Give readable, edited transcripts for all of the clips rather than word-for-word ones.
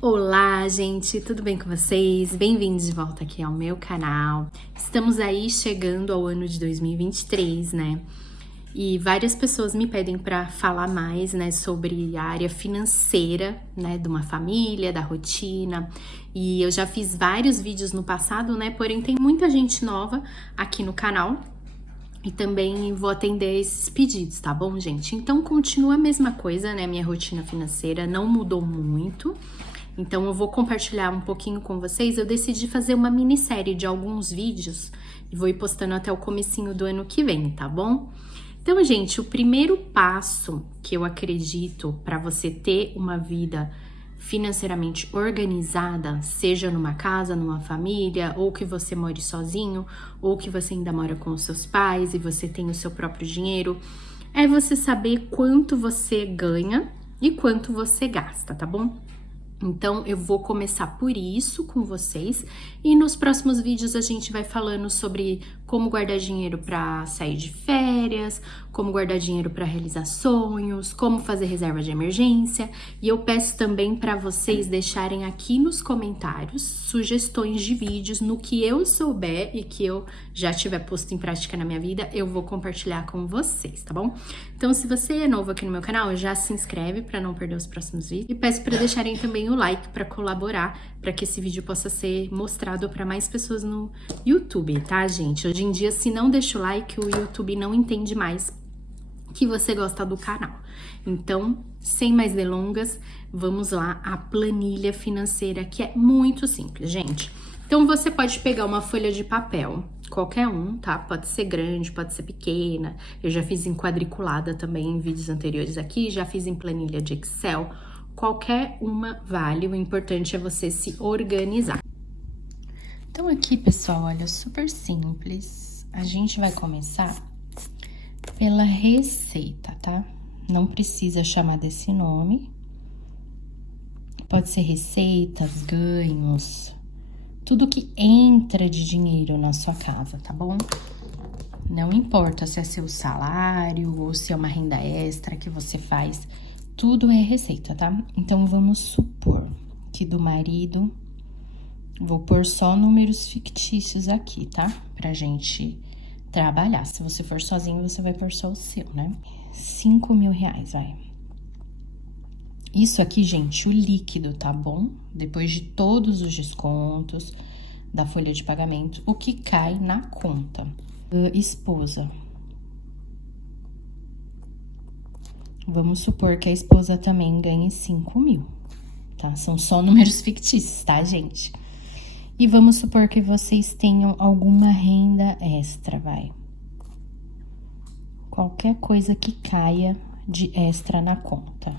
Olá, gente, tudo bem com vocês? Bem-vindos de volta aqui ao meu canal. Estamos aí chegando ao ano de 2023, né? E várias pessoas me pedem para falar mais, né, sobre a área financeira, né, de uma família, da rotina. E eu já fiz vários vídeos no passado, né? Porém, tem muita gente nova aqui no canal. E também vou atender esses pedidos, tá bom, gente? Então, continua a mesma coisa, né? Minha rotina financeira não mudou muito. Então, eu vou compartilhar um pouquinho com vocês. Eu decidi fazer uma minissérie de alguns vídeos e vou ir postando até o comecinho do ano que vem, tá bom? Então, gente, o primeiro passo que eu acredito para você ter uma vida financeiramente organizada, seja numa casa, numa família, ou que você more sozinho, ou que você ainda mora com os seus pais e você tem o seu próprio dinheiro, é você saber quanto você ganha e quanto você gasta, tá bom? Então, eu vou começar por isso com vocês e nos próximos vídeos a gente vai falando sobre como guardar dinheiro para sair de férias, como guardar dinheiro para realizar sonhos, como fazer reserva de emergência. E eu peço também para vocês deixarem aqui nos comentários sugestões de vídeos no que eu souber e que eu já tiver posto em prática na minha vida, eu vou compartilhar com vocês, tá bom? Então, se você é novo aqui no meu canal, já se inscreve para não perder os próximos vídeos e peço para deixarem também o like para colaborar, para que esse vídeo possa ser mostrado para mais pessoas no YouTube, tá, gente? Hoje em dia, se não deixa o like, o YouTube não entende mais que você gosta do canal. Então, sem mais delongas, vamos lá à planilha financeira, que é muito simples, gente. Então, você pode pegar uma folha de papel, qualquer um, tá? Pode ser grande, pode ser pequena. Eu já fiz em quadriculada também em vídeos anteriores aqui, já fiz em planilha de Excel. Qualquer uma vale, o importante é você se organizar. Então aqui, pessoal, olha, super simples. A gente vai começar pela receita, tá? Não precisa chamar desse nome. Pode ser receitas, ganhos, tudo que entra de dinheiro na sua casa, tá bom? Não importa se é seu salário ou se é uma renda extra que você faz. Tudo é receita, tá? Então, vamos supor que do marido, vou pôr só números fictícios aqui, tá? Pra gente trabalhar. Se você for sozinho, você vai pôr só o seu, né? 5 mil reais, vai. Isso aqui, gente, o líquido, tá bom? Depois de todos os descontos da folha de pagamento, o que cai na conta. Esposa. Vamos supor que a esposa também ganhe 5 mil, tá? São só números fictícios, tá, gente? E vamos supor que vocês tenham alguma renda extra, vai. Qualquer coisa que caia de extra na conta.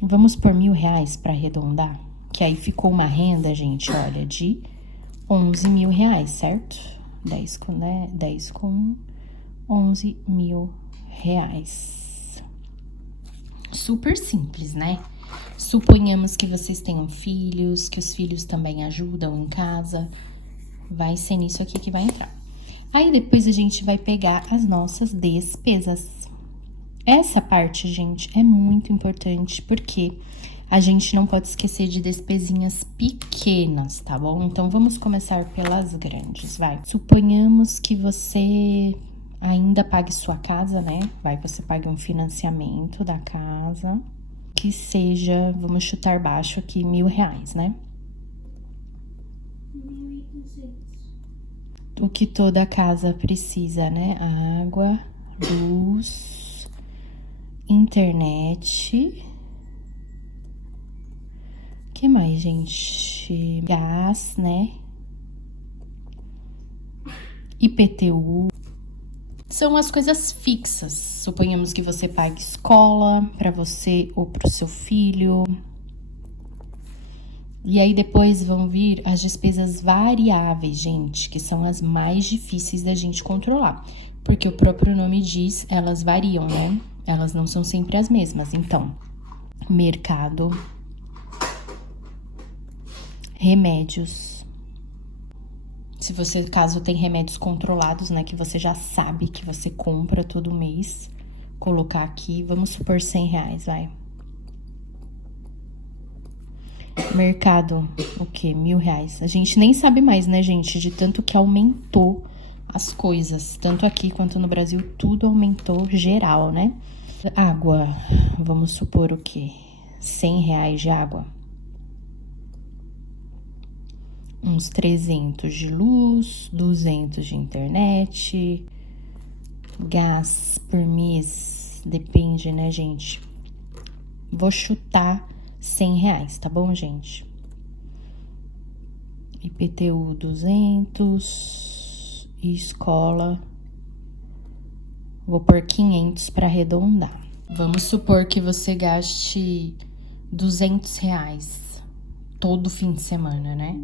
Vamos por R$1.000 para arredondar? Que aí ficou uma renda, gente, olha, de 11 mil reais, certo? 10 com 11 mil reais. Super simples, né? Suponhamos que vocês tenham filhos, que os filhos também ajudam em casa. Vai ser nisso aqui que vai entrar. Aí, depois a gente vai pegar as nossas despesas. Essa parte, gente, é muito importante, porque a gente não pode esquecer de despesinhas pequenas, tá bom? Então, vamos começar pelas grandes, vai. Suponhamos que você ainda pague sua casa, né? Você pague um financiamento da casa, que seja, vamos chutar baixo aqui, R$1.000, né? 1.800. O que toda casa precisa, né? Água, luz, internet. O que mais, gente? Gás, né? IPTU. São as coisas fixas. Suponhamos que você pague escola para você ou para o seu filho. E aí depois vão vir as despesas variáveis, gente, que são as mais difíceis da gente controlar. Porque o próprio nome diz, elas variam, né? Elas não são sempre as mesmas. Então, mercado, remédios. Se você, caso tem remédios controlados, né, que você já sabe que você compra todo mês, colocar aqui, vamos supor R$100, vai. Mercado, o quê? R$ 1.000. A gente nem sabe mais, né, gente? De tanto que aumentou as coisas. Tanto aqui quanto no Brasil, tudo aumentou geral, né? Água, vamos supor o quê? R$ 100 de água. Uns 300 de luz, 200 de internet. Gás por mês, depende, né, gente? Vou chutar R$ 100, tá bom, gente? IPTU 200 e escola, vou pôr 500 para arredondar. Vamos supor que você gaste R$ 200 todo fim de semana, né?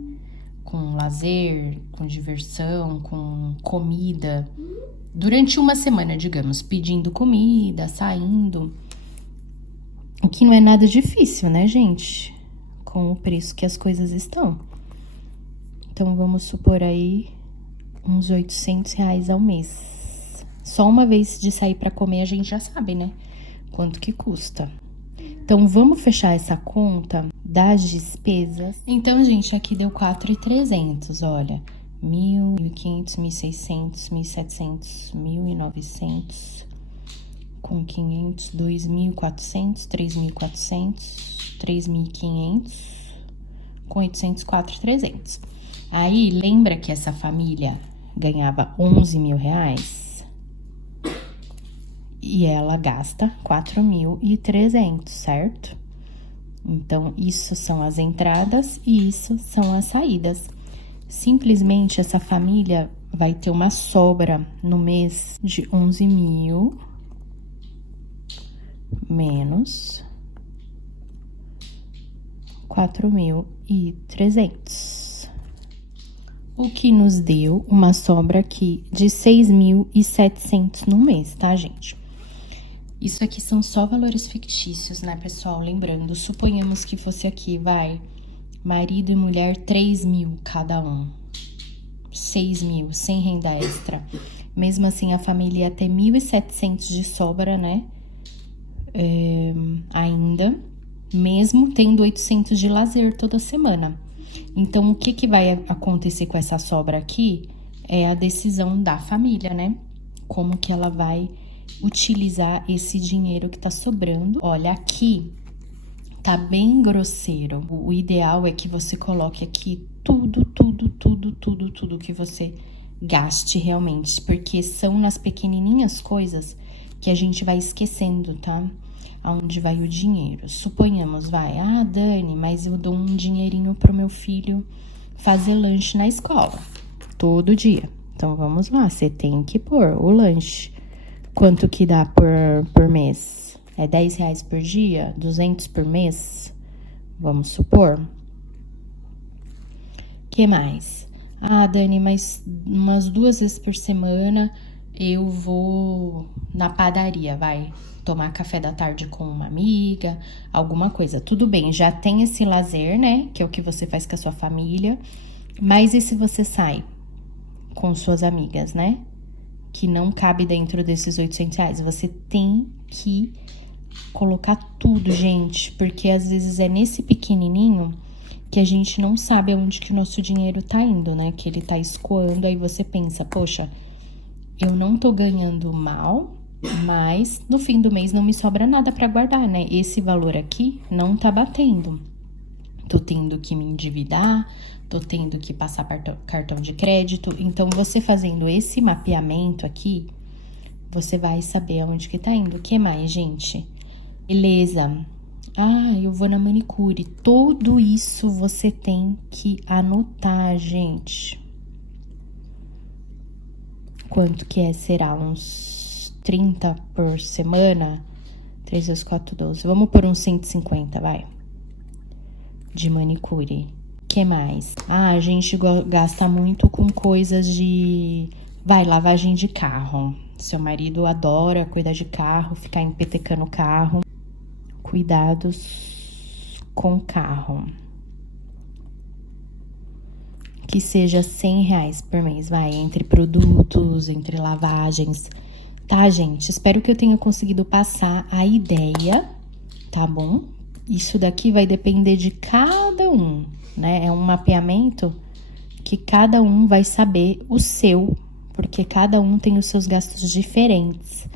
Com lazer, com diversão, com comida. Durante uma semana, digamos, pedindo comida, saindo. O que não é nada difícil, né, gente? Com o preço que as coisas estão. Então, vamos supor aí uns R$ 800 ao mês. Só uma vez de sair para comer, a gente já sabe, né? Quanto que custa. Então, vamos fechar essa conta das despesas. Então, gente, aqui deu 4.300, olha. 1.500, 1.600, 1.700, 1.900... com 500, 2.400, 3.400, 3.500, com 800, 4.300. Aí, lembra que essa família ganhava R$ 11.000 e ela gasta 4.300, certo? Então, isso são as entradas e isso são as saídas. Simplesmente, essa família vai ter uma sobra no mês de 11.000 menos 4.300, o que nos deu uma sobra aqui de 6.700 no mês, tá, gente? Isso aqui são só valores fictícios, né, pessoal? Lembrando, suponhamos que fosse aqui, marido e mulher, 3.000 cada um, 6.000, sem renda extra. Mesmo assim, a família ia ter 1.700 de sobra, né? Ainda, mesmo tendo 800 de lazer toda semana. Então, o que vai acontecer com essa sobra aqui é a decisão da família, né? Como que ela vai utilizar esse dinheiro que tá sobrando. Olha, aqui tá bem grosseiro. O ideal é que você coloque aqui tudo que você gaste realmente, porque são nas pequenininhas coisas que a gente vai esquecendo, tá? Aonde vai o dinheiro. Suponhamos, Dani, mas eu dou um dinheirinho pro meu filho fazer lanche na escola, todo dia. Então, vamos lá, você tem que pôr o lanche. Quanto que dá por mês? É R$ 10 por dia? 200 por mês? Vamos supor. Que mais? Dani, mas umas 2 vezes por semana eu vou na padaria, tomar café da tarde com uma amiga, alguma coisa. Tudo bem, já tem esse lazer, né? Que é o que você faz com a sua família. Mas e se você sai com suas amigas, né? Que não cabe dentro desses R$ 800. Você tem que colocar tudo, gente. Porque às vezes é nesse pequenininho que a gente não sabe aonde que o nosso dinheiro tá indo, né? Que ele tá escoando, aí você pensa, poxa, eu não tô ganhando mal, mas no fim do mês não me sobra nada pra guardar, né? Esse valor aqui não tá batendo. Tô tendo que me endividar, tô tendo que passar cartão de crédito. Então, você fazendo esse mapeamento aqui, você vai saber aonde que tá indo. O que mais, gente? Beleza. Eu vou na manicure. Tudo isso você tem que anotar, gente. Quanto que é? Será uns 30 por semana? 3 vezes 4, 12. Vamos por uns 150, de manicure. Que mais? A gente gasta muito com coisas de... lavagem de carro. Seu marido adora cuidar de carro, ficar empetecando o carro. Cuidados com carro. Que seja R$ 100 por mês, entre produtos, entre lavagens. Tá, gente? Espero que eu tenha conseguido passar a ideia, tá bom? Isso daqui vai depender de cada cada um, né? É um mapeamento que cada um vai saber o seu, porque cada um tem os seus gastos diferentes,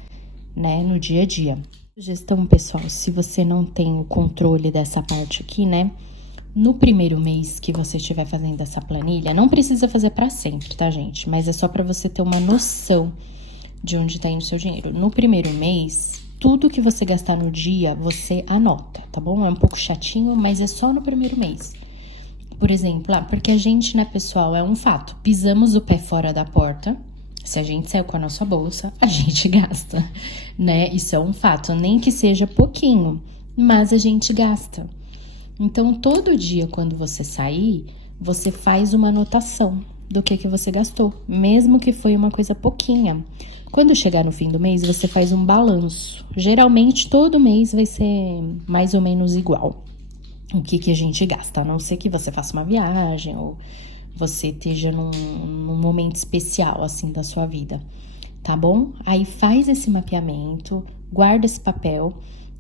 né, no dia a dia. Sugestão, pessoal, se você não tem o controle dessa parte aqui, né, no primeiro mês que você estiver fazendo essa planilha, não precisa fazer para sempre, tá, gente? Mas é só para você ter uma noção de onde tá indo o seu dinheiro. No primeiro mês, tudo que você gastar no dia, você anota, tá bom? É um pouco chatinho, mas é só no primeiro mês. Por exemplo, porque a gente, né, pessoal, é um fato. Pisamos o pé fora da porta, se a gente saiu com a nossa bolsa, a gente gasta, né? Isso é um fato, nem que seja pouquinho, mas a gente gasta. Então, todo dia, quando você sair, você faz uma anotação do que você gastou, mesmo que foi uma coisa pouquinha. Quando chegar no fim do mês, você faz um balanço. Geralmente, todo mês vai ser mais ou menos igual o que a gente gasta, a não ser que você faça uma viagem ou você esteja num momento especial, assim, da sua vida, tá bom? Aí faz esse mapeamento, guarda esse papel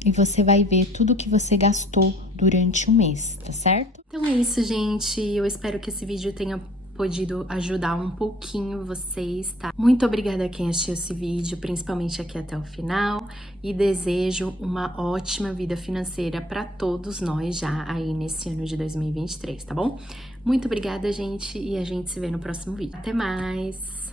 e você vai ver tudo que você gastou durante o mês, tá certo? Então é isso, gente. Eu espero que esse vídeo tenha podido ajudar um pouquinho vocês, tá? Muito obrigada a quem assistiu esse vídeo, principalmente aqui até o final, e desejo uma ótima vida financeira para todos nós já aí nesse ano de 2023, tá bom? Muito obrigada, gente, e a gente se vê no próximo vídeo. Até mais!